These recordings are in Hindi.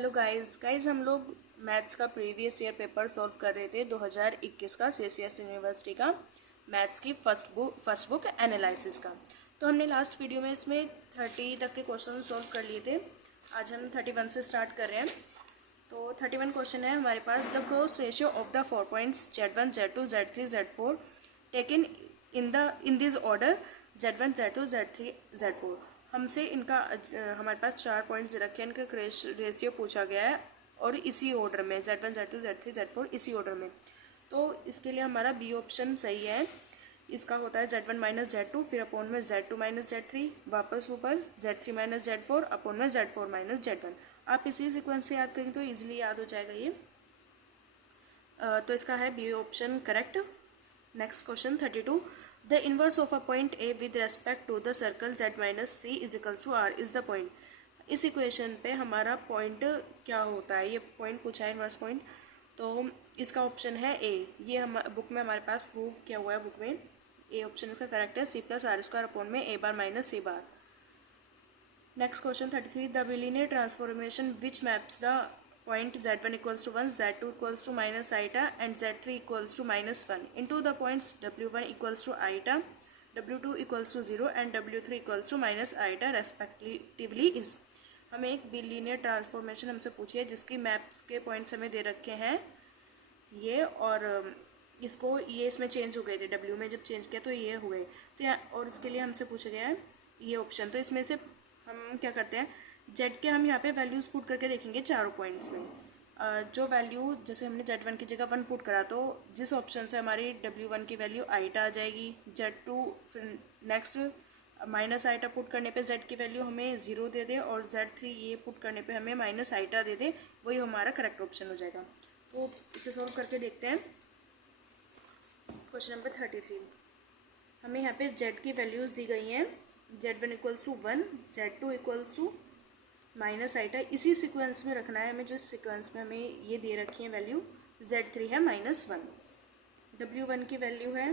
हेलो गाइस हम लोग मैथ्स का प्रीवियस ईयर पेपर सॉल्व कर रहे थे 2021 का सीसीएस यूनिवर्सिटी का मैथ्स की फर्स्ट बुक एनालिसिस का। तो हमने लास्ट वीडियो में इसमें 30 तक के क्वेश्चन सॉल्व कर लिए थे। आज हम 31 से स्टार्ट कर रहे हैं। तो 31 क्वेश्चन है हमारे पास। The cross ratio of the 4 points Z1 Z2 Z3 Z4 taken in this order Z1 Z2 Z3 Z4। हमसे इनका हमारे पास 4 पॉइंट्स रखे हैं, इनका रेशियो पूछा गया है और इसी ऑर्डर में Z1 Z2 Z3 Z4 इसी ऑर्डर में। तो इसके लिए हमारा बी ऑप्शन सही है। इसका होता है Z1 माइनस Z2 फिर अपोन में Z2 माइनस Z3 वापस ऊपर Z3 माइनस Z4 अपोन में Z4 माइनस Z1। आप इसी सीक्वेंस से याद करेंगे तो इजीली याद हो जाएगा ये। तो इसका है B option correct. Next question 32। The inverse of a point A with respect to the circle Z minus C is equals to R is the point. इस इक्वेशन पे हमारा पॉइंट क्या होता है, ये पॉइंट पूछा है इनवर्स पॉइंट। तो इसका ऑप्शन है ए। ये हम बुक में हमारे पास प्रूव किया हुआ है बुक में। ए ऑप्शन इसका करेक्ट है। C plus R square upon में A bar minus C bar. Next question 33। The bilinear transformation which maps the point Z1 equals to 1, Z2 equals to minus iota and Z3 equals to minus 1 into the points W1 equals to iota, W2 equals to 0 and W3 equals to minus iota respectively is। हमें एक बिलिनियर ट्रांसफॉर्मेशन हमसे पूछी है जिसकी मैप्स के पॉइंट्स हमें दे रखे हैं ये, और इसको ये इसमें चेंज हो गए थे, W में जब चेंज किया तो ये हो गए तो और इसके लिए हमसे पूछा गया है ये ऑप्शन। तो इसमें से हम क्या करते हैं, जेड के हम यहाँ पे वैल्यूज़ पुट करके देखेंगे चारों पॉइंट्स में। जो वैल्यू जैसे हमने Z1 की जगह 1 पुट करा तो जिस ऑप्शन से हमारी W1 की वैल्यू आइटा आ जाएगी, Z2 फिर नेक्स्ट माइनस आइटा पुट करने पे Z की वैल्यू हमें 0 दे दे और Z3 ये पुट करने पे हमें माइनस आइटा दे दे, वही हमारा करेक्ट ऑप्शन हो जाएगा। तो इसे सॉल्व करके देखते हैं। Question number 33। हमें यहाँ पे Z की वैल्यूज़ दी गई हैं। Z1 equals to 1, Z2 equals to minus eta, इसी सीक्वेंस में रखना है हमें। जो इस सीक्वेंस में हमें ये दे रखी है वैल्यू, Z3 है -1, W1 की वैल्यू है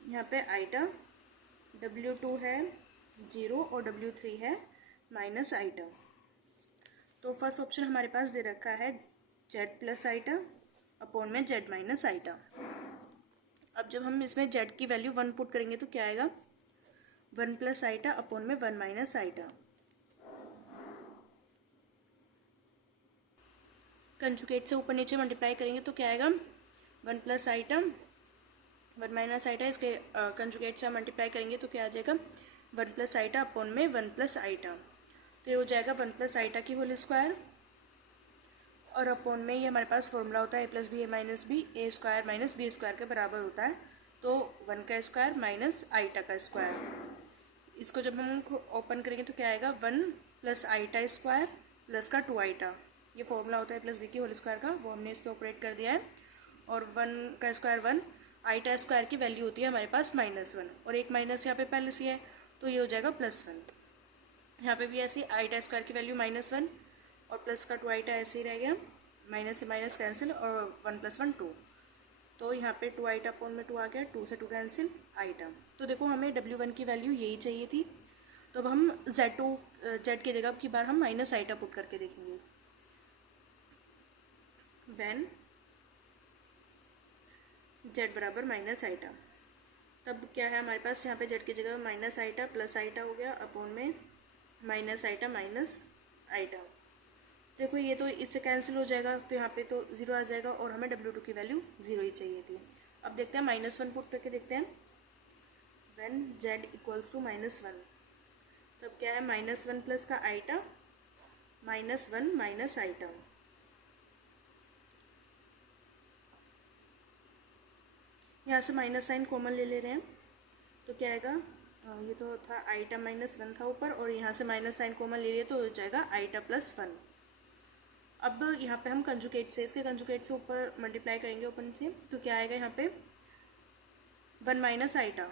यहाँ पे आइटा, W2 है 0 और W3 है माइनस आइटा। तो फर्स्ट ऑप्शन हमारे पास दे रखा है Z प्लस आइटा अपॉन में Z माइनस आइटा। अब जब हम इसमें Z की वैल्यू 1 पुट करेंगे तो क्या आएगा, 1 प्लस आइटा अपॉन में 1 माइनस आइटा। कंजुगेट से ऊपर नीचे मल्टीप्लाई करेंगे तो क्या आएगा, 1 प्लस आइटा 1 माइनस आइटा, इसके कंजुगेट से मल्टीप्लाई करेंगे तो क्या आ जाएगा, 1 प्लस आइटा अपॉन में 1 प्लस आइटा। तो ये हो जाएगा 1 प्लस आइटा की होल स्क्वायर और अपॉन में ये हमारे पास फॉर्मूला होता है a plus B A minus B, A square minus B square के बराबर होता है। तो 1 का स्क्वायर माइनस आइटा का स्क्वायर। इसको जब हम ओपन करेंगे तो क्या आएगा, 1 प्लस आइटा स्क्वायर प्लस का 2 आइटा। ये फॉर्मूला होता है प्लस बी की होल स्क्वायर का, वो हमने इस पर ऑपरेट कर दिया है। और 1 का स्क्वायर 1, आइटा स्क्वायर की वैल्यू होती है हमारे पास -1 और एक माइनस यहाँ पे पहले से है तो ये हो जाएगा +1। यहाँ पे भी ऐसे आइटा स्क्वायर की वैल्यू -1 और प्लस का 2 आइटा ऐसे ही रह गया, माइनस से माइनस कैंसिल और 1 + 1 2। तो यहाँ पे 2 आइटा अपॉन में 2 आ गया, 2 से 2 कैंसिल आइटा। तो देखो हमें W1 की वैल्यू यही चाहिए थी। तो अब हम Z की जगह की बार हम माइनस आइटा पुट करके देखेंगे। वैन Z बराबर माइनस आइटा, तब क्या है हमारे पास यहाँ पे Z की जगह माइनस आइटा प्लस आइटा हो गया अपॉन में माइनस आइटा माइनस आइटा। देखो ये तो इससे कैंसिल हो जाएगा तो यहाँ पे तो 0 आ जाएगा और हमें W2 की वैल्यू 0 ही चाहिए थी। अब देखते हैं -1 पुट करके देखते हैं। वैन Z इक्वल्स टू -1, तब क्या है -1 प्लस का आइटा -1 माइनस आइटा। यहाँ से माइनस साइन कॉमन ले रहे हैं तो क्या आएगा, ये तो था आइटा -1 था ऊपर और यहाँ से माइनस साइन कॉमन ले लिए तो हो जाएगा आइटा +1। अब यहाँ पे हम कंजुगेट से, इसके कंजुगेट से ऊपर मल्टीप्लाई करेंगे ओपन से तो क्या आएगा यहाँ पे 1 माइनस आइटा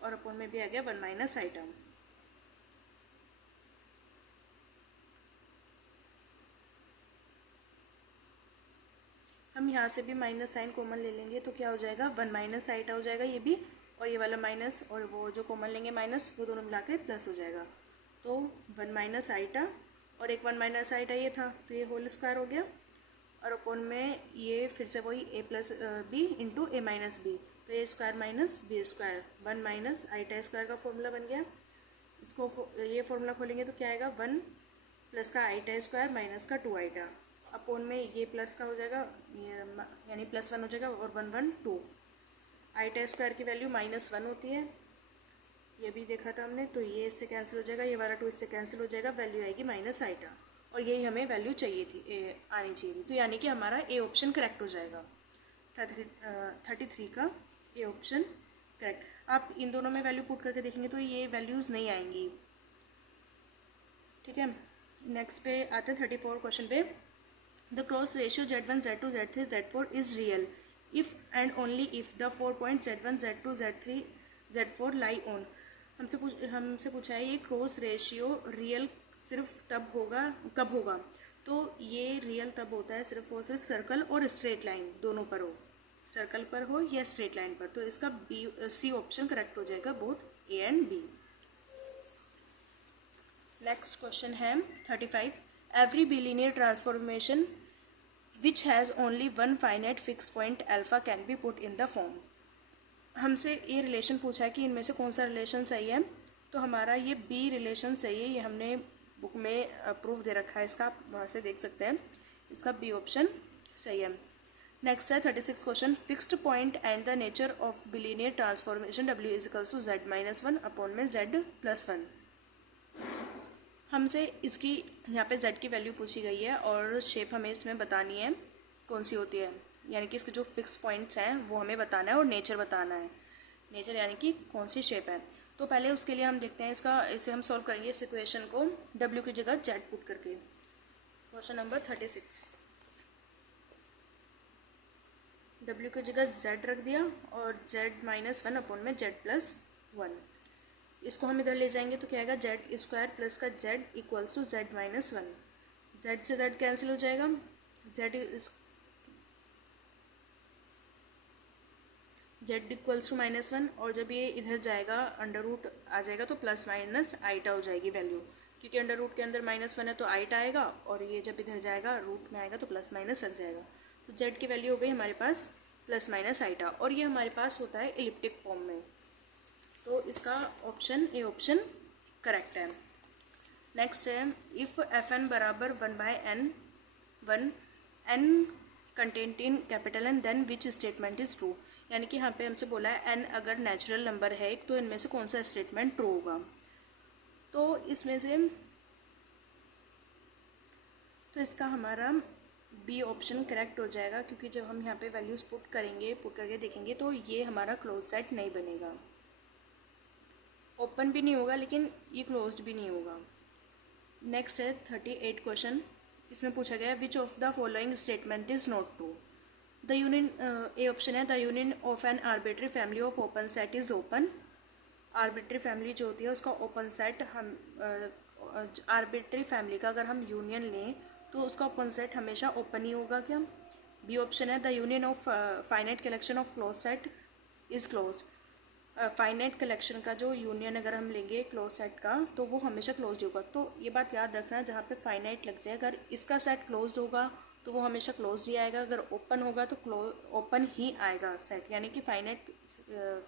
और अपॉन में भी आ गया 1 माइनस आइटा। हम यहाँ से भी माइनस साइन कॉमन ले लेंगे तो क्या हो जाएगा, 1 माइनस आइटा हो जाएगा ये भी, और ये वाला माइनस और वो जो कॉमन लेंगे माइनस, वो दोनों मिला के प्लस हो जाएगा। तो 1 माइनस आइटा और एक 1 माइनस आइटा ये था, तो ये होल स्क्वायर हो गया। और अपॉन में ये फिर से वही a plus B into A minus B, तो A square minus B square 1 minus iota square का फॉर्मूला बन गया। इसको ये फॉर्मूला खोलेंगे तो क्या आएगा, 1 प्लस का आइटा स्क्वायर माइनस का 2 आइटा, अपॉन में ये प्लस का हो जाएगा, यानी +1 हो जाएगा, और 1 1 2। आइटा स्क्वायर की वैल्यू -1 होती है, ये भी देखा था हमने, तो ये इससे कैंसिल हो जाएगा, ये वाला 2 इससे कैंसिल हो जाएगा, वैल्यू आएगी माइनस आइटा, और यही हमें वैल्यू चाहिए थी, आनी चाहिए थी। तो यानी कि हमारा ए ऑप्शन करेक्ट हो जाएगा, 33 का ए ऑप्शन करेक्ट। आप इन दोनों में वैल्यू पुट करके देखेंगे तो ये वैल्यूज़ नहीं आएंगी, ठीक है। नेक्स्ट पे आते हैं 34 क्वेश्चन पे। The cross ratio Z1 Z2 Z3 Z4 is real if and only if the 4 point Z1 Z2 Z3 Z4 lie on. हमसे पूछा है ये क्रॉस रेशियो रियल सिर्फ तब होगा, कब होगा, तो ये रियल तब होता है सिर्फ और सिर्फ सर्कल और स्ट्रेट लाइन दोनों पर हो, सर्कल पर हो या स्ट्रेट लाइन पर। तो इसका सी ऑप्शन करेक्ट हो जाएगा, both A and B. Next question है 35। Every bilinear transformation which has only one finite fix point alpha can be put in the form. हमसे ये रिलेशन पूछा है कि इनमें से कौन सा रिलेशन सही है, तो हमारा ये बी रिलेशन सही है, ये हमने बुक में प्रूफ दे रखा है इसका, आप वहाँ से देख सकते हैं, इसका बी ऑप्शन सही है। नेक्स्ट है 36 question. Fixed point and the nature of bilinear transformation W is equals to Z-1 upon में Z+1। हमसे इसकी यहाँ पे Z की वैल्यू पूछी गई है और शेप हमें इसमें बतानी है कौन सी होती है, यानी कि इसके जो फिक्स पॉइंट्स हैं वो हमें बताना है और नेचर बताना है, नेचर यानी कि कौन सी शेप है। तो पहले उसके लिए हम देखते हैं इसे हम सॉल्व करेंगे इस इक्वेशन को W की जगह Z पुट करके। क्वेश्चन नंबर 36, W की जगह Z रख दिया और Z-1 अपॉन में Z+1। इसको हम इधर ले जाएंगे तो क्या आएगा, Z² प्लस का Z equals to Z-1। Z से Z कैंसिल हो जाएगा, Z इक्वल्स टू -1, और जब ये इधर जाएगा अंडर रूट आ जाएगा तो प्लस माइनस आइटा हो जाएगी वैल्यू, क्योंकि अंडर रूट के अंदर -1 है तो आइटा आएगा, और ये जब इधर जाएगा रूट में आएगा तो प्लस माइनस लग जाएगा। तो Z की वैल्यू हो गई हमारे पास प्लस माइनस आइटा, और ये हमारे पास होता है एलिप्टिक फॉर्म में, तो इसका ऑप्शन ए ऑप्शन करेक्ट है। नेक्स्ट है इफ़ Fn बराबर 1/n content in capital N then which statement is true. यानी कि यहाँ पे हमसे बोला है n अगर नेचुरल नंबर है एक, तो इनमें से कौन सा स्टेटमेंट ट्रू होगा। तो इसमें से तो इसका हमारा बी ऑप्शन करेक्ट हो जाएगा, क्योंकि जब हम यहाँ पे वैल्यूज़ पुट करके देखेंगे तो ये हमारा क्लोज सेट नहीं बनेगा, ओपन भी नहीं होगा लेकिन ये क्लोज्ड भी नहीं होगा। नेक्स्ट है 38 क्वेश्चन। इसमें पूछा गया which of the following statement is not true. The union, A option है the union of an arbitrary family of open set is open. Arbitrary family जो होती है उसका ओपन सेट, हम आर्बिट्री फैमिली का अगर हम यूनियन लें तो उसका ओपन सेट हमेशा ओपन ही होगा क्या। बी ऑप्शन है the union of finite collection of close set is close. Finite collection का जो यूनियन अगर हम लेंगे क्लोज सेट का तो वो हमेशा क्लोज होगा। तो ये बात याद रखना, जहाँ पे फाइनाइट लग जाए, अगर इसका सेट क्लोज होगा तो वो हमेशा क्लोज ही आएगा, अगर ओपन होगा तो ओपन ही आएगा सेट, यानी कि फाइनाइट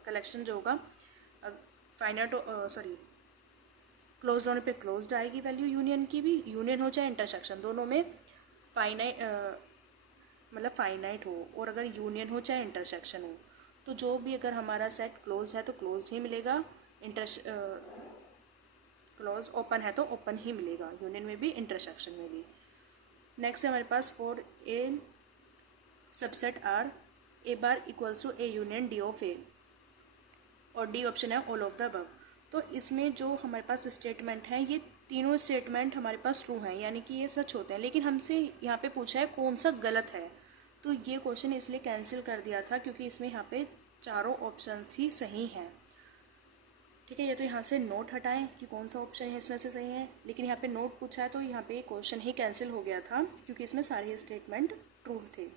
कलेक्शन जो होगा क्लोज होने पे क्लोज्ड आएगी वैल्यू यूनियन की भी, यूनियन हो चाहे इंटरसेक्शन, दोनों में फाइनाइट मतलब फाइनाइट हो, और अगर यूनियन हो चाहे इंटरसेक्शन हो, तो जो भी अगर हमारा सेट क्लोज है तो क्लोज ही मिलेगा, क्लोज ओपन है तो ओपन ही मिलेगा, यूनियन में भी इंटरसेक्शन में भी। नेक्स्ट है हमारे पास 4A subset R A bar equals to A union D of A, और डी ऑप्शन है ऑल ऑफ द अबव। तो इसमें जो हमारे पास स्टेटमेंट है ये तीनों स्टेटमेंट हमारे पास ट्रू हैं, यानी कि ये सच होते हैं, लेकिन हमसे यहाँ पे पूछा है कौन सा गलत है। तो ये क्वेश्चन इसलिए कैंसिल कर दिया था क्योंकि इसमें यहाँ पे चारों ऑप्शंस ही सही हैं, ठीक है। ये तो यहाँ से नोट हटाएं कि कौन सा ऑप्शन है इसमें से सही है, लेकिन यहाँ पे नोट पूछा है तो यहाँ पे क्वेश्चन ही कैंसिल हो गया था क्योंकि इसमें सारे स्टेटमेंट ट्रू थे।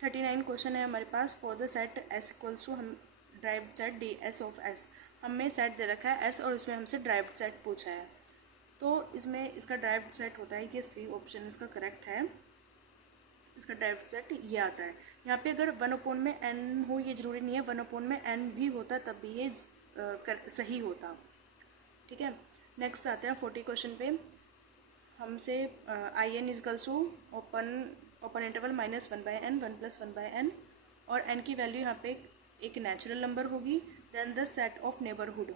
39 क्वेश्चन है हमारे पास for the set S equals to, हम derived set D S of S, हमें सेट दे रखा है S और इसमें हमसे ड्राइव्ड सेट पूछा है। तो इसमें इसका डायरेक्ट सेट होता है कि सी ऑप्शन इसका करेक्ट है, इसका डायरेक्ट सेट ये आता है। यहाँ पे अगर 1 में n हो ये ज़रूरी नहीं है, 1 में n भी होता तब भी ये सही होता। ठीक है, नेक्स्ट आते हैं 40 क्वेश्चन पे। हमसे I N equals to open interval -1/n 1+1/n और n की वैल्यू यहाँ पे एक नेचुरल नंबर होगी, then the set of neighbourhood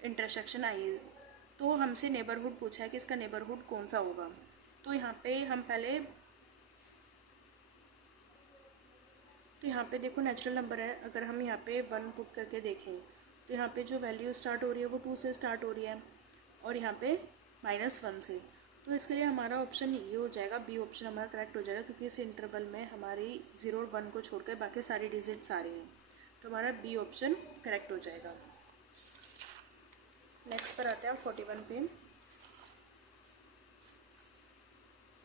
intersection I. तो हमसे नेबरहुड पूछा है कि इसका नेबरहुड कौन सा होगा। तो यहाँ पे देखो नेचुरल नंबर है, अगर हम यहाँ पे 1 पुट करके देखें तो यहाँ पे जो वैल्यू स्टार्ट हो रही है वो 2 से स्टार्ट हो रही है और यहाँ पे -1 से। तो इसके लिए हमारा ऑप्शन ये हो जाएगा, बी ऑप्शन हमारा करेक्ट हो जाएगा, क्योंकि इस इंटरवल में हमारी 0 और 1 को छोड़कर बाकी सारी डिजिट्स आ रही हैं, तो हमारा बी ऑप्शन करेक्ट हो जाएगा। नेक्स्ट पर आते हैं 41 पे।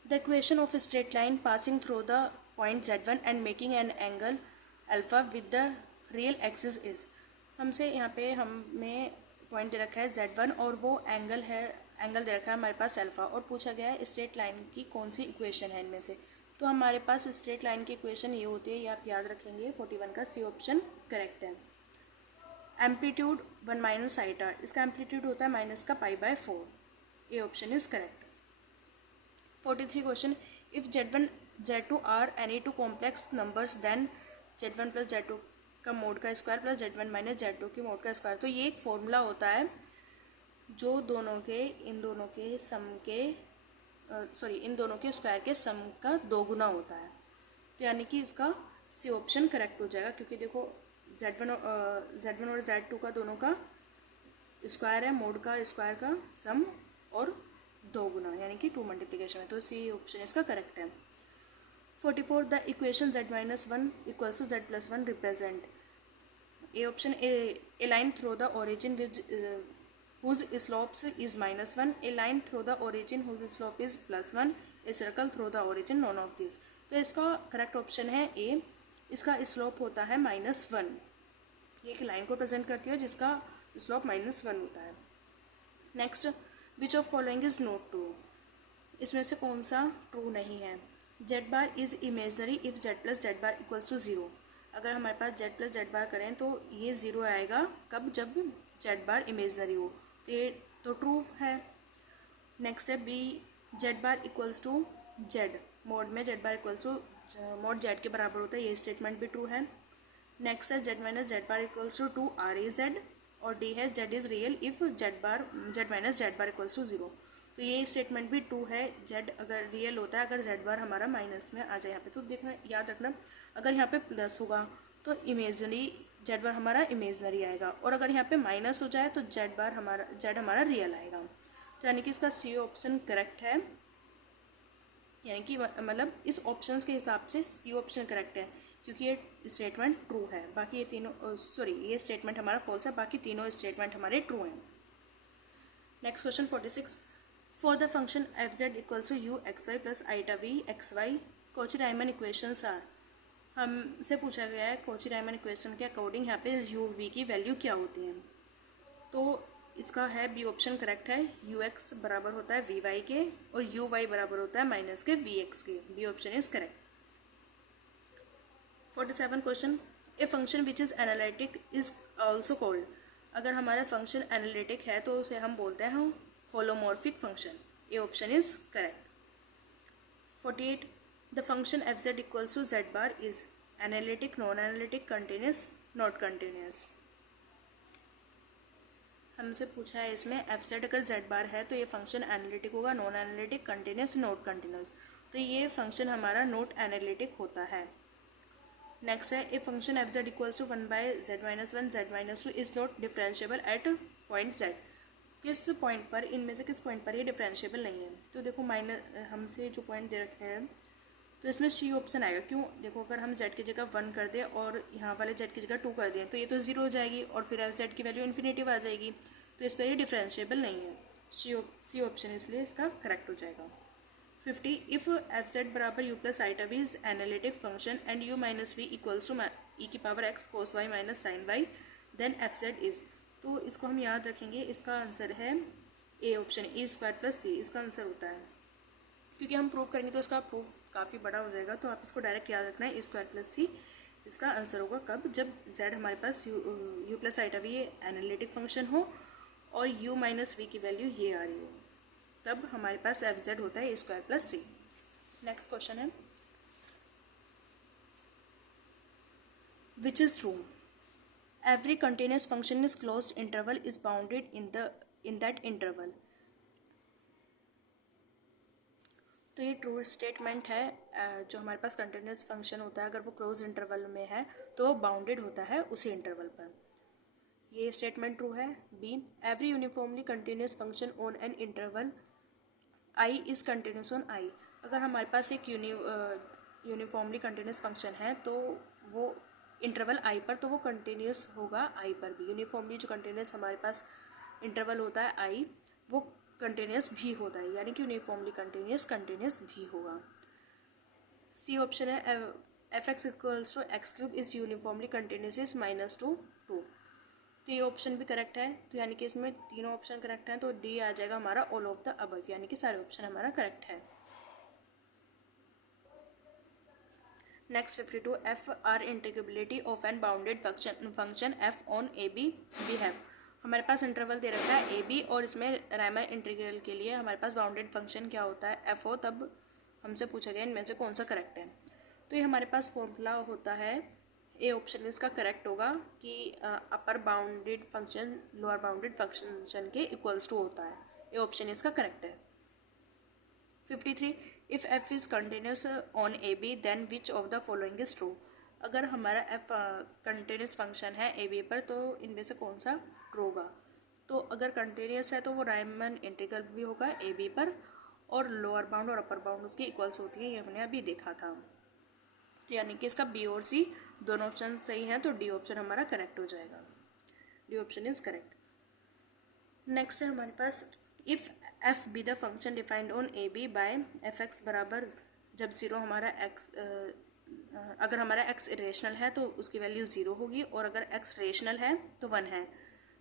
The equation of straight line passing through the point Z1 and making an angle alpha with the real axis is. हमसे यहाँ पे हमें पॉइंट दे रखा है Z1 और वो एंगल दे रखा है हमारे पास अल्फा, और पूछा गया है स्ट्रेट लाइन की कौन सी इक्वेशन है इनमें से। तो हमारे पास स्ट्रेट लाइन की इक्वेशन ये होती है, ये आप याद रखेंगे, 41 का सी ऑप्शन करेक्ट है। एम्पलीट्यूड 1 माइनस आइटा, इसका एम्पलीट्यूड होता है माइनस का π/4, ए ऑप्शन इज करेक्ट। 43 क्वेश्चन, if Z1 Z2 are any two complex numbers then Z1 plus Z2 का मोड का square plus Z1 minus Z2 की मोड का स्क्वायर। तो ये एक फॉर्मूला होता है जो इन दोनों के स्क्वायर के सम का 2 गुना होता है। तो यानी कि इसका सी ऑप्शन करेक्ट हो जाएगा, क्योंकि देखो Z1 और Z2 का दोनों का स्क्वायर है, मोड का स्क्वायर का सम और 2 गुना, यानी कि 2 मल्टीप्लिकेशन है, तो सी ऑप्शन इसका करेक्ट है। 44 the equation Z-1 equals to Z+1 represent, A option A line through the origin which whose slopes is -1, a line through the origin whose slope is +1, a circle through the origin, none of these। तो इसका करेक्ट ऑप्शन है ए, इसका स्लोप होता है -1। ये एक लाइन को प्रेजेंट करती है जिसका स्लोप -1 होता है। Next, which of following is not true, इसमें से कौन सा ट्रू नहीं है। Z bar is imaginary if Z plus Z bar equals to 0। अगर हमारे पास जेड प्लस जेड बार करें तो ये 0 आएगा, कब, जब जेड बार इमेजनरी हो, तो ये तो ट्रू है। नेक्स्ट है B, Z bar equals to Z, mod में Z bar equals to mod Z के बराबर होता है, ये स्टेटमेंट भी ट्रू है। नेक्स्ट है Z minus Z bar equals to 2RAZ, और डी है Z is real if Z minus Z bar equals to 0। तो ये स्टेटमेंट भी ट्रू है, जेड अगर रियल होता है अगर जेड बार हमारा माइनस में आ जाए यहाँ पे। तो देखना, याद रखना, अगर यहाँ पे प्लस होगा तो इमेजनरी जेड बार हमारा इमेजनरी आएगा, और अगर यहाँ पे माइनस हो जाए तो जेड हमारा रियल आएगा। तो यानी कि इसका सी ऑप्शन करेक्ट है, यानी कि मतलब इस ऑप्शंस के हिसाब से सी ऑप्शन करेक्ट है, क्योंकि ये स्टेटमेंट ट्रू है। बाकी ये तीनों ये स्टेटमेंट हमारा फॉल्स है, बाकी तीनों स्टेटमेंट हमारे ट्रू हैं। Next question 46, for the function f(z) equals to u(xy) plus i(v(xy) Cauchy-Riemann equations are. हमसे पूछा गया है कॉची-रायमन इक्वेशन के अकॉर्डिंग यहाँ पे u(v) की वैल्यू क्या होती है। तो इसका है बी ऑप्शन करेक्ट है, ux बराबर होता है vy के और uy बराबर होता है माइनस के vx के, B option is correct. 47 question, A function which is analytic is also called. अगर हमारा फंक्शन एनालिटिक है तो उसे हम बोलते हैं holomorphic function, A option is correct. 48, the function f(z) equals to z bar is analytic, non analytic, continuous, not continuous. हमसे पूछा है इसमें f(z) अगर z बार है तो ये फंक्शन एनालिटिक होगा, non analytic, continuous, not continuous. तो ये फंक्शन हमारा नॉट एनालिटिक होता है। नेक्स्ट है, A function f(z) equals to 1/z-1 z-2 is not differentiable at point z। किस पॉइंट पर, इनमें से किस पॉइंट पर ये डिफरेंशिएबल नहीं है। तो देखो हमसे जो पॉइंट दे रखे हैं तो इसमें सी ऑप्शन आएगा। क्यों, देखो अगर हम z की जगह 1 कर दें और यहाँ वाले z की जगह 2 कर दें तो ये तो 0 हो जाएगी और फिर z की वैल्यू इन्फिनेटिव आ जाएगी, तो इस पर ये डिफरेंशिएबल नहीं है। सी ऑप्शन इसलिए इसका करेक्ट हो जाएगा। 50, इफ़ f(z) बराबर u plus iota v is analytic function and u minus v equals to e⁻x cos y minus sin y, then f(z) is. तो इसको हम याद रखेंगे, इसका आंसर है A option A square plus C इसका आंसर होता है। क्योंकि हम प्रूव करेंगे तो इसका प्रूफ काफ़ी बड़ा हो जाएगा, तो आप इसको डायरेक्ट याद रखना है ए स्क्वायर प्लस सी इसका आंसर होगा कब, जब z हमारे पास u प्लस आइटा वी ये एनालिटिक फंक्शन हो और u माइनस वी की वैल्यू ये आ रही हो, तब हमारे पास एफ जेड होता है ए स्क्वायर प्लस सी। नेक्स्ट क्वेश्चन है which is true, every continuous function is closed interval is bounded in that interval. तो ये ट्रू स्टेटमेंट है, जो हमारे पास कंटिन्यूस फंक्शन होता है अगर वो क्लोज इंटरवल में है तो वो बाउंडेड होता है उसी इंटरवल पर, ये स्टेटमेंट ट्रू है। B, every uniformly continuous function on an interval I is continuous on I. अगर हमारे पास एक यूनिफॉर्मली कंटिन्यूस फंक्शन है तो वो इंटरवल आई पर तो वो कंटिन्यूस होगा आई पर भी। यूनिफॉर्मली जो कंटिन्यूस हमारे पास इंटरवल होता है आई वो कंटिन्यूस भी होता है, यानी कि यूनिफॉर्मली कंटिन्यूस भी होगा। सी ऑप्शन है F X equals to X cube is uniformly continuous is -2 2। तो ये ऑप्शन भी करेक्ट है, तो यानी कि इसमें तीनों ऑप्शन करेक्ट हैं, तो डी आ जाएगा हमारा ऑल ऑफ द अबव, यानी कि सारे ऑप्शन हमारा करेक्ट है। Next 52, F R integrability of an bounded function F on A B we have. हमारे पास इंटरवल दे रखा है ए बी और इसमें रायमन इंटीग्रल के लिए हमारे पास बाउंडेड फंक्शन क्या होता है एफ ओ, तब हमसे पूछा गया इनमें से कौन सा करेक्ट है। तो ये हमारे पास फॉर्मूला होता है, ए ऑप्शन इसका करेक्ट होगा कि upper bounded function lower bounded function के इक्वल्स टू होता है, ए ऑप्शन इसका करेक्ट है। 53, if F is continuous on A B then which of the following is true. अगर हमारा एफ कंटिन्यूस फंक्शन है ए बी पर तो इनमें से कौन सा ट्रू होगा। तो अगर कंटिन्यूस है तो वो रायमन इंटीग्रल भी होगा ए बी पर, और लोअर बाउंड और अपर बाउंड उसकी इक्वल्स होती है, ये हमने अभी देखा था। तो यानी कि इसका बी और सी दोनों ऑप्शन सही हैं, तो डी ऑप्शन हमारा करेक्ट हो जाएगा, D option is correct. Next है हमारे पास if F be the function defined on A B by F X बराबर, जब ज़ीरो हमारा एक्स अगर हमारा एक्स इरेशनल है तो उसकी वैल्यू ज़ीरो होगी, और अगर एक्स रेशनल है तो 1 है।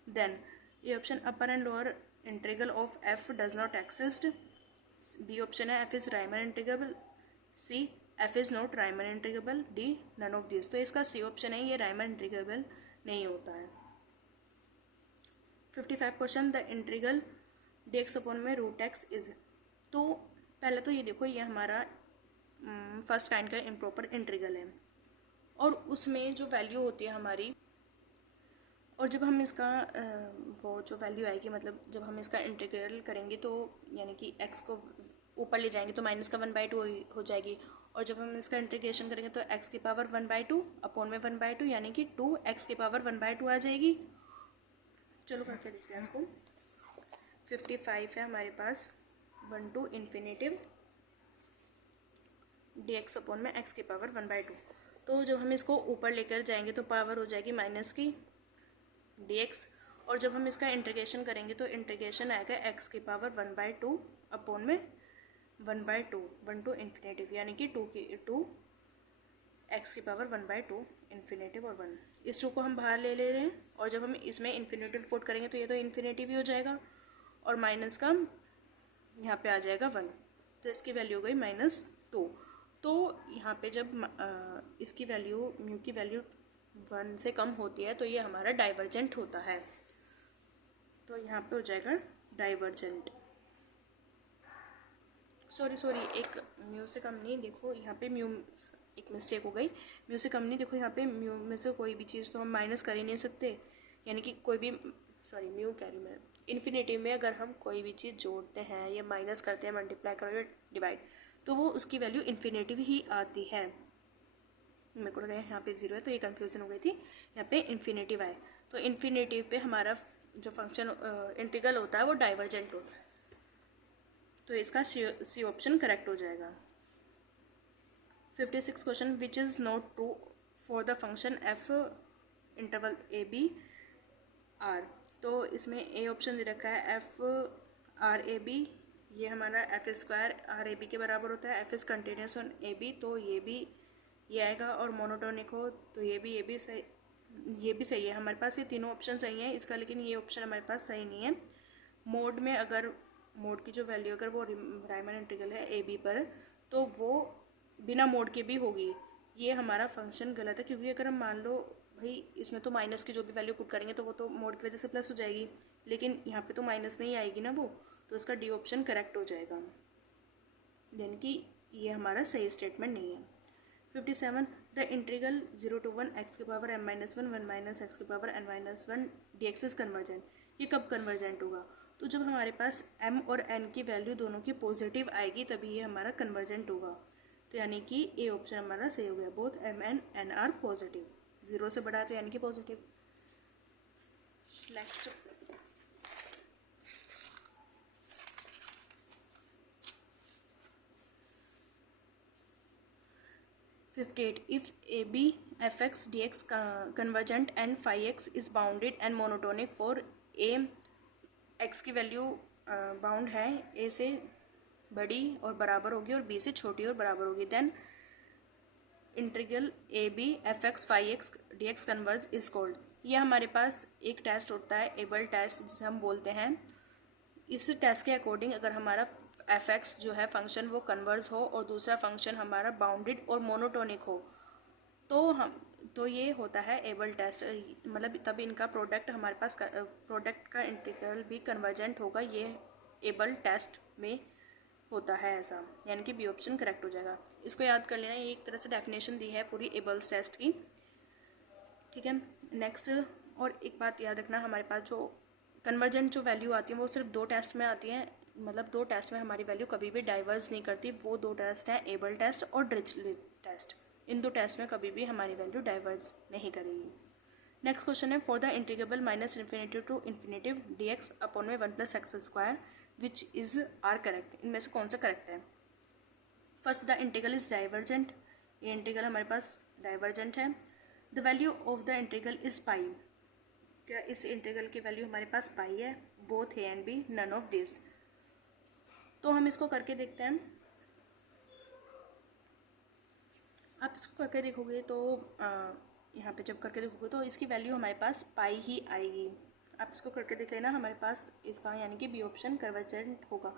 देन ये option upper and lower integral of F does not exist. B option है F is Riemann integrable. C, F is not Riemann integrable. D, none of this. तो इसका सी ऑप्शन है, ये रायमन इंटीग्रेबल नहीं होता है। 55 question, the integral D X upon में रूट एक्स इज। तो पहले तो ये देखो, ये हमारा फर्स्ट काइंड का इम्प्रॉपर इंटीग्रल है, और उसमें जो वैल्यू होती है हमारी, और जब हम इसका वो जो वैल्यू आएगी, मतलब जब हम इसका इंटीग्रल करेंगे तो यानी कि एक्स को ऊपर ले जाएंगे तो माइनस का 1/2 हो जाएगी, और जब हम इसका इंटीग्रेशन करेंगे तो एक्स की पावर 1/2 अपॉन में 1/2 यानी कि 2 एक्स की पावर 1/2 आ जाएगी। चलो करके देखते हैं इसको। 55 है हमारे पास 1 to infinitive D X upon में एक्स की पावर 1/2। तो जब हम इसको ऊपर लेकर जाएंगे तो पावर हो जाएगी माइनस की डी एक्स, और जब हम इसका इंटीग्रेशन करेंगे तो इंटीग्रेशन आएगा एक्स की पावर 1/2 अपॉन में 1/2 1 to इन्फिनेटिव, यानी कि 2 एक्स की पावर 1/2 इन्फिनेटिव और 1। इस 2 को हम बाहर ले रहे हैं, और जब हम इसमें इन्फिनेटिव पुट करेंगे तो ये तो इन्फिनेटिव ही हो जाएगा, और माइनस का यहाँ पे आ जाएगा 1, तो इसकी वैल्यू हो गई -2। तो यहाँ पे जब इसकी वैल्यू म्यू की वैल्यू 1 से कम होती है तो ये हमारा डाइवर्जेंट होता है, तो यहाँ पे हो जाएगा डाइवर्जेंट। सॉरी एक म्यू से कम नहीं, देखो यहाँ पे म्यू एक मिस्टेक हो गई, म्यू से कम नहीं, देखो यहाँ पे म्यू में से कोई भी चीज़ तो हम माइनस कर ही नहीं सकते, यानी कि कोई भी म्यू कैरी में इन्फिनेटिव में अगर हम कोई भी चीज़ जोड़ते हैं या माइनस करते हैं, मल्टीप्लाई करो या डिवाइड, तो वो उसकी वैल्यू इन्फिनेटिव ही आती है। मेरे को लगा यहाँ पे 0 है तो ये कन्फ्यूज़न हो गई थी, यहाँ पे इन्फिनेटिव आए, तो इन्फिनेटिव पे हमारा जो फंक्शन इंटीग्रल होता है वो डाइवर्जेंट होता है, तो इसका सी ऑप्शन करेक्ट हो जाएगा। 56 question, which is not true for the function F interval A B R. तो इसमें ए ऑप्शन दे रखा है एफ आर ए बी, ये हमारा F square R A B के बराबर होता है, F is continuous on A B, तो ये आएगा, और मोनोटोनिक हो तो ये भी सही है। हमारे पास ये तीनों ऑप्शन सही हैं इसका, लेकिन ये ऑप्शन हमारे पास सही नहीं है, मोड में अगर मोड की जो वैल्यू अगर वो राइमन इंटीग्रल है ए बी पर, तो वो बिना मोड के भी होगी। ये हमारा फंक्शन गलत है, क्योंकि अगर हम मान लो भाई इसमें तो माइनस की जो भी वैल्यू पुट करेंगे तो वो तो मोड की वजह से प्लस हो जाएगी, लेकिन यहाँ पे तो माइनस में ही आएगी ना वो, तो इसका डी ऑप्शन करेक्ट हो जाएगा, यानी कि ये हमारा सही स्टेटमेंट नहीं है। 57 द इंटीग्रल 0 to 1 x की power m minus one one minus X की power n minus one D X is convergent. ये कब कन्वर्जेंट होगा? तो जब हमारे पास m और n की वैल्यू दोनों की पॉजिटिव आएगी तभी ये हमारा कन्वर्जेंट होगा। तो यानी कि ए ऑप्शन हमारा सही हो गया, both m and n are positive, 0 से बड़ा तो यानी कि positive. Next 58 if ab fx dx convergent and phi x is bounded and monotonic for a x की वैल्यू बाउंड है a से बड़ी और बराबर होगी और b से छोटी और बराबर होगी, then integral A B F X phi X D X converge is called. ये हमारे पास एक टेस्ट होता है एबल टेस्ट जिसे हम बोलते हैं। इस टेस्ट के अकॉर्डिंग अगर हमारा एफ एक्स जो है फंक्शन वो कन्वर्ज हो और दूसरा फंक्शन हमारा बाउंडेड और मोनोटोनिक हो, तो ये होता है एबल टेस्ट, मतलब तब इनका प्रोडक्ट हमारे पास प्रोडक्ट का इंटीग्रल भी कन्वर्जेंट होगा, ये एबल टेस्ट में होता है ऐसा, यानी कि बी ऑप्शन करेक्ट हो जाएगा। इसको याद कर लेना, ये एक तरह से डेफिनेशन दी है पूरी एबल्स टेस्ट की, ठीक है। नेक्स्ट और एक बात याद रखना, हमारे पास जो कन्वर्जेंट जो वैल्यू आती है वो सिर्फ दो टेस्ट में आती हैं, मतलब दो टेस्ट में हमारी वैल्यू कभी भी डाइवर्स नहीं करती। वो दो टेस्ट हैं एबल टेस्ट और डिरिचलेट टेस्ट। इन दो टेस्ट में कभी भी हमारी वैल्यू डाइवर्स नहीं करेगी। नेक्स्ट क्वेश्चन है for the integrable minus infinitive to infinitive D X upon में one plus X square which is are correct. इनमें से कौन सा करेक्ट है? First the integral is divergent, ये इंटीग्रल हमारे पास डाइवर्जेंट है। The value of the integral is pi, क्या इस इंटीग्रल की वैल्यू हमारे पास पाई है? Both A and B, none of this. तो हम इसको करके देखते हैं। आप इसको करके देखोगे तो यहाँ पे जब करके देखोगे तो इसकी वैल्यू हमारे पास पाई ही आएगी। आप इसको करके देख लेना, हमारे पास इसका यानी कि बी ऑप्शन कन्वर्जेंट होगा।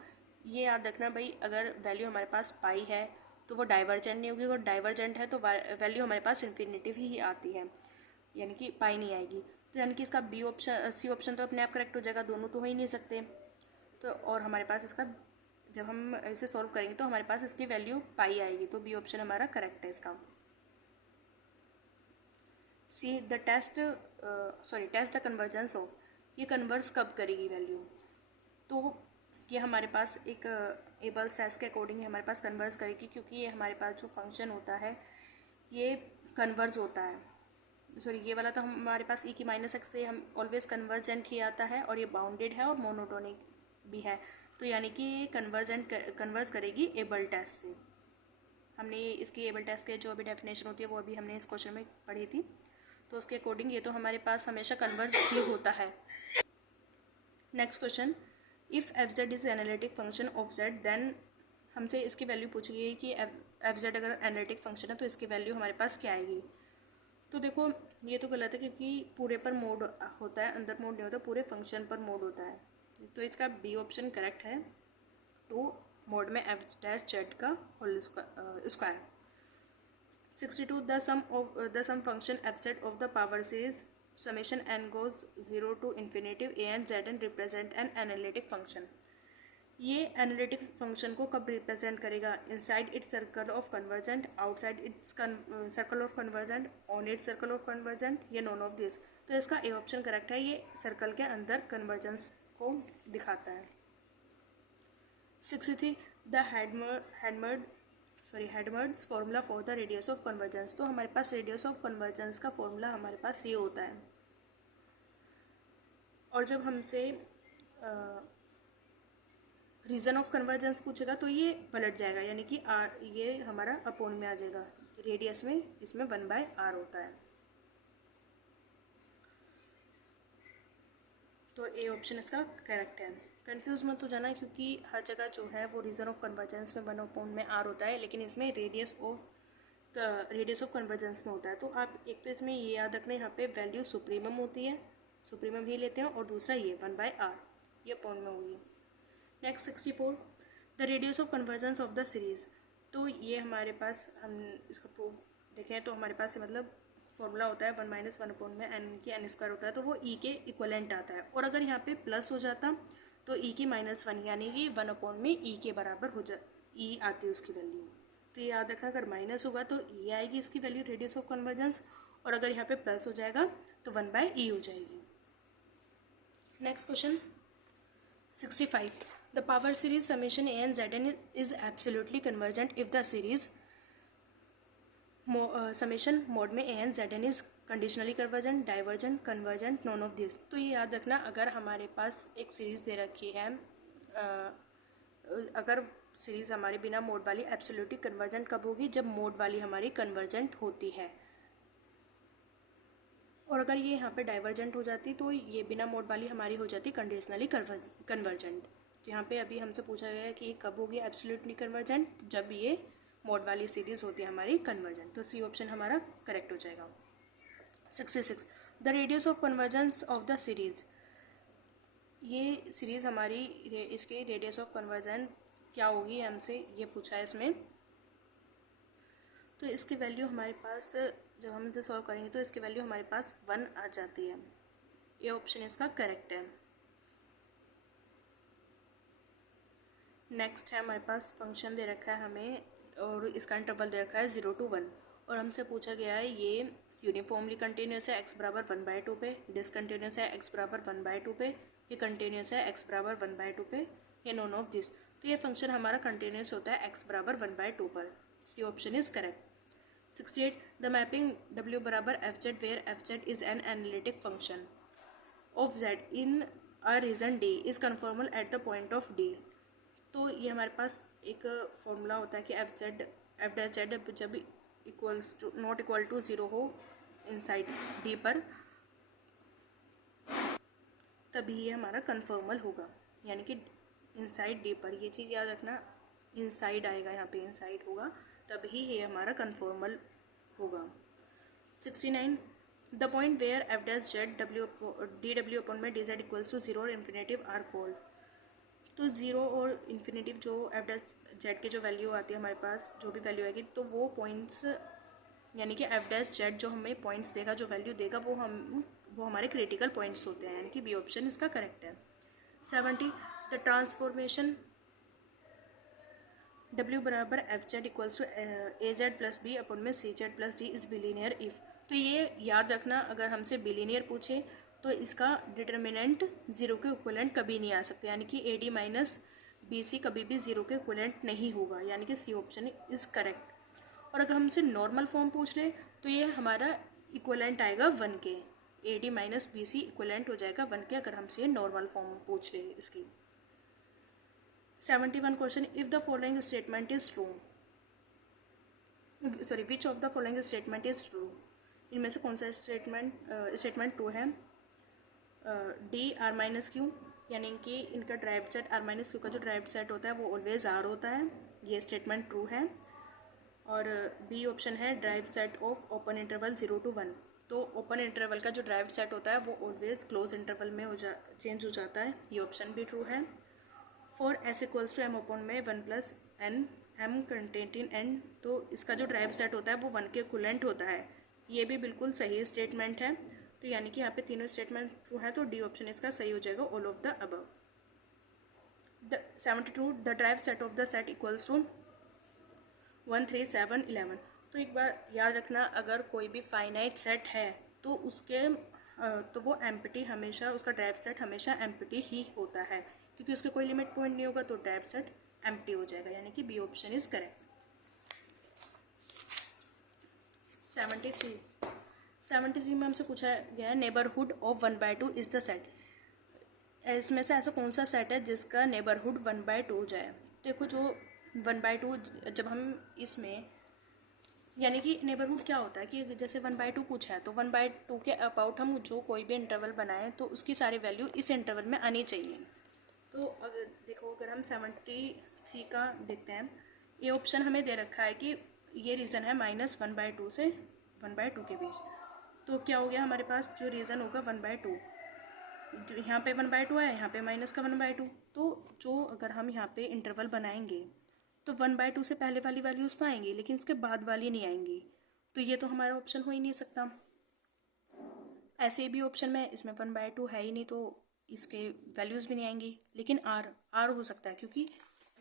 ये याद रखना भाई, अगर वैल्यू हमारे पास पाई है तो वो डाइवर्जेंट नहीं होगी, और डाइवर्जेंट है तो वैल्यू हमारे पास इन्फिनिटिव ही आती है, यानी कि पाई नहीं आएगी। तो यानी कि इसका बी ऑप्शन सी ऑप्शन तो अपने आप करेक्ट हो जाएगा, दोनों तो हो ही नहीं सकते। तो और हमारे पास इसका जब हम इसे सॉल्व करेंगे तो हमारे पास इसकी वैल्यू पाई आएगी, तो बी ऑप्शन हमारा करेक्ट है इसका। C the test test the convergence of, ये कन्वर्स कब करेगी वैल्यू? तो ये हमारे पास एक एबल्स टेस्ट के अकॉर्डिंग हमारे पास कन्वर्स करेगी, क्योंकि ये हमारे पास जो फंक्शन होता है ये कन्वर्ज होता है। ये वाला तो हमारे पास ई की माइनस एक्स से हम ऑलवेज कन्वर्जेंट ही आता है, और ये बाउंडेड है और मोनोटोनिक भी है, तो यानी कि ये कन्वर्स करेगी एबल टेस्ट से। हमने इसकी एबल टेस्ट के जो भी डेफिनेशन होती है वो अभी हमने इस क्वेश्चन में पढ़ी थी, तो उसके अकॉर्डिंग ये तो हमारे पास हमेशा कन्वर्स ही होता है। Next question, if F Z is analytic function of Z then, हमसे इसकी वैल्यू पूछी गई है कि एफ जेड अगर एनालिटिक फंक्शन है तो इसकी वैल्यू हमारे पास क्या आएगी? तो देखो ये तो गलत है, क्योंकि पूरे पर मोड होता है, अंदर मोड नहीं होता, पूरे फंक्शन पर मोड होता है। तो इसका बी ऑप्शन करेक्ट है, टू मोड में एफ डैश जेड का whole square. 62 the sum function F Z of the power series summation N goes 0 to infinitive A N Z N represent an analytic function. ये एनालिटिक फंक्शन को कब रिप्रेजेंट करेगा? Inside its circle of convergent, outside its circle of convergent, on its circle of convergent, या नॉन ऑफ दिस। तो इसका ए ऑप्शन करेक्ट है, ये सर्कल के अंदर कन्वर्जेंस को दिखाता है। 63 the Hadamard's formula for the radius of convergence. तो हमारे पास रेडियस ऑफ कन्वर्जेंस का फॉर्मूला हमारे पास ये होता है, और जब हमसे रीज़न ऑफ कन्वर्जेंस पूछेगा तो ये पलट जाएगा, यानी कि आर, ये हमारा अपोन में आ जाएगा, रेडियस में इसमें 1/r होता है। तो ए ऑप्शन इसका करेक्ट है। कंफ्यूज मत हो जाना, क्योंकि हर जगह जो है वो रीज़न ऑफ कन्वर्जेंस में 1/r होता है, लेकिन इसमें रेडियस ऑफ कन्वर्जेंस में होता है। तो आप एक तो इसमें ये याद रखना, यहाँ पे वैल्यू सुप्रीमम होती है, सुप्रीमम ही लेते हैं, और दूसरा ये 1/r। ये अपोन में होगी। Next 64, the radius of convergence of the series. तो ये हमारे पास, हम इसका प्रूफ देखें तो हमारे पास मतलब फॉर्मूला होता है 1 - 1 में एन की एन स्क्वायर होता है, तो वो ई के इक्वलेंट आता है। और अगर यहाँ पे प्लस हो जाता तो ई की -1 यानी कि 1 में ई के बराबर हो जा, ई आती है उसकी वैल्यू। तो ये याद रखना, अगर माइनस होगा तो ई आएगी इसकी वैल्यू रेडियस ऑफ कन्वर्जेंस, और अगर यहाँ पे प्लस हो जाएगा तो 1/e हो जाएगी। Next question 65, the power series summation A N Z N is absolutely convergent if the series summation mod में A N Z N is conditionally convergent, divergent, convergent, none of this. तो ये याद रखना, अगर हमारे पास एक सीरीज़ दे रखी है, अगर सीरीज़ हमारी बिना मोड वाली एब्सोल्युटली कन्वर्जेंट कब होगी, जब मोड वाली हमारी कन्वर्जेंट होती है। और अगर ये यहाँ पे डाइवर्जेंट हो जाती तो ये बिना मोड वाली हमारी हो जाती कंडीशनली कन्वर्जेंट। तो यहाँ पे अभी हमसे पूछा गया है कि कब होगी एब्सोल्युटली कन्वर्जेंट, जब ये मोड वाली सीरीज़ होती है हमारी कन्वर्जेंट। तो सी ऑप्शन हमारा करेक्ट हो जाएगा। 66, the radius of convergence of the series. ये सीरीज़ हमारी इसके रेडियस ऑफ कन्वर्जेंस क्या होगी, हमसे ये पूछा है इसमें। तो इसकी वैल्यू हमारे पास, जब हम इसे सॉल्व करेंगे तो इसकी वैल्यू हमारे पास 1 आ जाती है। ये ऑप्शन इसका करेक्ट है। नेक्स्ट है हमारे पास फंक्शन दे रखा है हमें, और इसका इंटरवल दे रखा है 0 to 1, और हमसे पूछा गया है ये यूनिफॉर्मली कंटिन्यूस है x बराबर 1/2 पे, डिसकंटिन्यूस है x बराबर 1/2 पे, ये कंटिन्यूस है x बराबर 1/2 पे, ये नॉन ऑफ दिस। तो ये फंक्शन हमारा कंटिन्यूस होता है x बराबर 1/2 पर। C option is correct. 68, the mapping w बराबर fz where fz is an analytic function of z in a region d is conformal at the point of d। तो ये हमारे पास एक फॉर्मूला होता है कि एफ डैश जेड जब equals to not equal to 0 हो इनसाइड डी पर, तभी ये हमारा कन्फर्मल होगा, यानी कि इनसाइड डी पर। ये चीज़ याद रखना, इनसाइड आएगा, यहाँ पे इनसाइड होगा, तभी ये हमारा कन्फर्मल होगा। 69, the point where F dash Z D W upon में डी जेड इक्वल्स टू 0 और इन्फिनेटिव आर कॉल्ड। तो 0 और इन्फिनेटिव जो एफ डैश जेड की जो वैल्यू आती है हमारे पास, जो भी वैल्यू आएगी, तो वो पॉइंट्स, यानी कि एफ डैश जेड जो हमें पॉइंट्स देगा, जो वैल्यू देगा, वो हमारे क्रिटिकल पॉइंट्स होते हैं, यानी कि बी ऑप्शन इसका करेक्ट है। 70, द ट्रांसफॉर्मेशन W बराबर F Z equals to A Z plus B upon में C Z plus D is bilinear if. तो ये याद रखना, अगर हमसे बिलीनियर पूछे तो इसका डिटर्मिनेंट 0 के इक्विवेलेंट कभी नहीं आ सकते, यानी कि AD माइनस BC कभी भी 0 के इक्विवेलेंट नहीं होगा, यानी कि सी ऑप्शन इज़ करेक्ट। और अगर हमसे नॉर्मल फॉर्म पूछ ले तो ये हमारा इक्विवेलेंट आएगा 1 के, AD माइनस BC इक्विवेलेंट हो जाएगा 1 के, अगर हमसे नॉर्मल फॉर्म पूछ ले इसकी। 71 question, if the following statement is true, sorry which of the following statement is true. इनमें से कौन सा स्टेटमेंट ट्रू है। डी आर माइनस क्यू, यानी कि इनका derived set R minus Q का जो ड्राइव सेट होता है वो ऑलवेज आर होता है, ये स्टेटमेंट ट्रू है। और बी ऑप्शन है drive set of open interval 0 to 1, तो ओपन इंटरवल का जो ड्राइव सेट होता है वो ऑलवेज क्लोज इंटरवल में चेंज हो जाता है, ये ऑप्शन भी ट्रू है। For S equals to M open में 1 + n M content in N, तो इसका जो ड्राइव सेट होता है वो 1 के इक्विवेलेंट होता है, ये भी बिल्कुल सही स्टेटमेंट है। तो यानी कि यहाँ पे तीनों स्टेटमेंट ट्रू है, तो डी ऑप्शन इसका सही हो जाएगा, all of the above. 72, the derived set of the set equals to 1 3 7 11। तो एक बार याद रखना, अगर कोई भी फाइनाइट सेट है तो उसके तो वो एम्प्टी हमेशा, उसका ड्राइव सेट हमेशा एम्प्टी ही होता है, क्योंकि उसके कोई लिमिट पॉइंट नहीं होगा, तो ड्राइव सेट एम्प्टी हो जाएगा, यानी कि बी ऑप्शन इज करेक्ट। 73 में हमसे पूछा गया है neighbourhood of 1/2 is the set. इसमें से ऐसा कौन सा सेट है जिसका नेबरहुड 1/2 जाए। देखो जो 1/2, जब हम इसमें, यानी कि नेबरहुड क्या होता है कि जैसे 1/2 पूछा है तो 1/2 के अबाउट हम जो कोई भी इंटरवल बनाएं तो उसकी सारी वैल्यू इस इंटरवल में आनी चाहिए। तो अगर देखो, अगर हम 73 का देखते हैं, ये ऑप्शन हमें दे रखा है कि ये रीज़न है -1/2 से 1/2 के बीच, तो क्या हो गया हमारे पास जो रीज़न होगा 1/2, यहाँ पे 1/2 आया, यहाँ पे माइनस का 1/2। तो जो अगर हम यहाँ पे इंटरवल बनाएंगे तो 1/2 से पहले वाली वैल्यूज तो आएंगी, लेकिन इसके बाद वाली नहीं आएंगी। तो ये तो हमारा ऑप्शन हो ही नहीं सकता। ऐसे भी ऑप्शन में इसमें 1/2 है ही नहीं, तो इसके वैल्यूज़ भी नहीं आएंगी। लेकिन आर हो सकता है, क्योंकि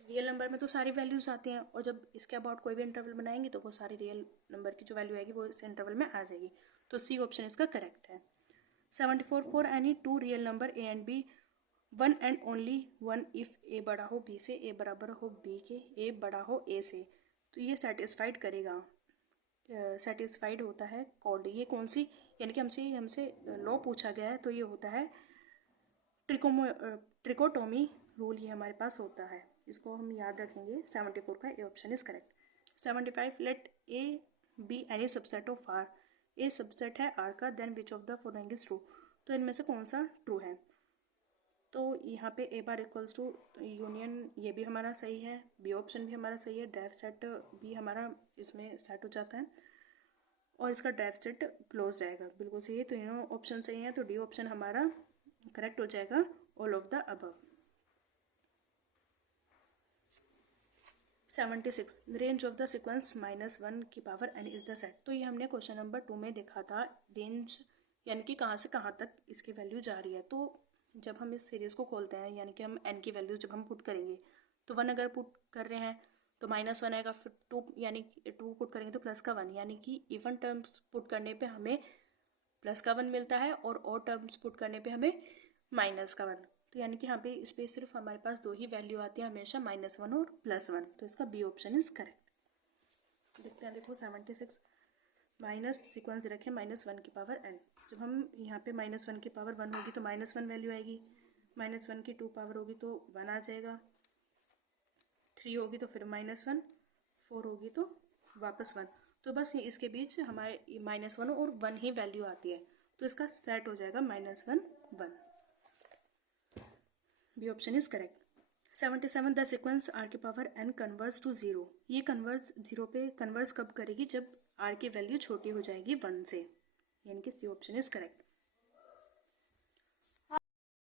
रियल नंबर में तो सारी वैल्यूज़ आती हैं, और जब इसके अबाउट कोई भी इंटरवल बनाएंगे तो वो सारी रियल नंबर की जो वैल्यू आएगी वो इस इंटरवल में आ जाएगी। तो सी ऑप्शन इसका करेक्ट है। 74 for any two real number A and B, one and only one if A बड़ा हो बी से, ए बराबर हो बी के, ए बड़ा हो ए से, तो ये सेटिस्फाइड करेगा। सेटिस्फाइड होता है कॉल्ड, ये कौन सी, यानी कि हमसे लॉ पूछा गया है, तो ये होता है ट्रिकोटोमी रूल, ये हमारे पास होता है, इसको हम याद रखेंगे। 74 का A option is correct. 75 let A B any subset of R, A subset है आर का, then which of the following is true, तो इनमें से कौन सा ट्रू है। तो यहाँ पे ए बार इक्वल्स टू यूनियन, ये भी हमारा सही है, बी ऑप्शन भी हमारा सही है, ड्राइव सेट भी हमारा इसमें सेट हो जाता है, और इसका ड्राइव सेट क्लोज जाएगा, बिल्कुल सही है। तो तीनों ऑप्शन सही है, तो डी ऑप्शन हमारा करेक्ट हो जाएगा, all of the above. 76 the range of the sequence -1 की power n is the set, तो ये हमने क्वेश्चन नंबर 2 में देखा था। रेंज यानी कि कहाँ से कहाँ तक इसकी वैल्यू जा रही है। तो जब हम इस सीरीज़ को खोलते हैं, यानी कि हम n की वैल्यू जब हम पुट करेंगे, तो 1 अगर पुट कर रहे हैं तो -1 आएगा, फिर 2 यानी 2 पुट करेंगे तो प्लस का 1, यानी कि इवन टर्म्स पुट करने पे हमें प्लस का 1 मिलता है, और ऑड टर्म्स पुट करने पे हमें माइनस का 1। तो यानी कि यहाँ पे इस पर सिर्फ हमारे पास दो ही वैल्यू आती है हमेशा, -1 और +1, तो इसका बी ऑप्शन इज करेक्ट। देखते हैं, देखो 76 माइनस सीक्वेंस दे रखे -1 की पावर n, जब हम यहाँ पे -1 की पावर 1 होगी तो -1 वैल्यू आएगी, -1 की 2 पावर होगी तो 1 आ जाएगा, 3 होगी तो फिर -1, 4 होगी तो वापस 1। तो बस ये इसके बीच हमारे -1 और 1 ही वैल्यू आती है, तो इसका सेट हो जाएगा -1 1। B option is correct. 77 the sequence R की पावर n कन्वर्स टू 0, ये कन्वर्स 0 पे कन्वर्स कब करेगी, जब आर की वैल्यू छोटी हो जाएगी 1 से, यानी कि सी ऑप्शन इज करेक्ट।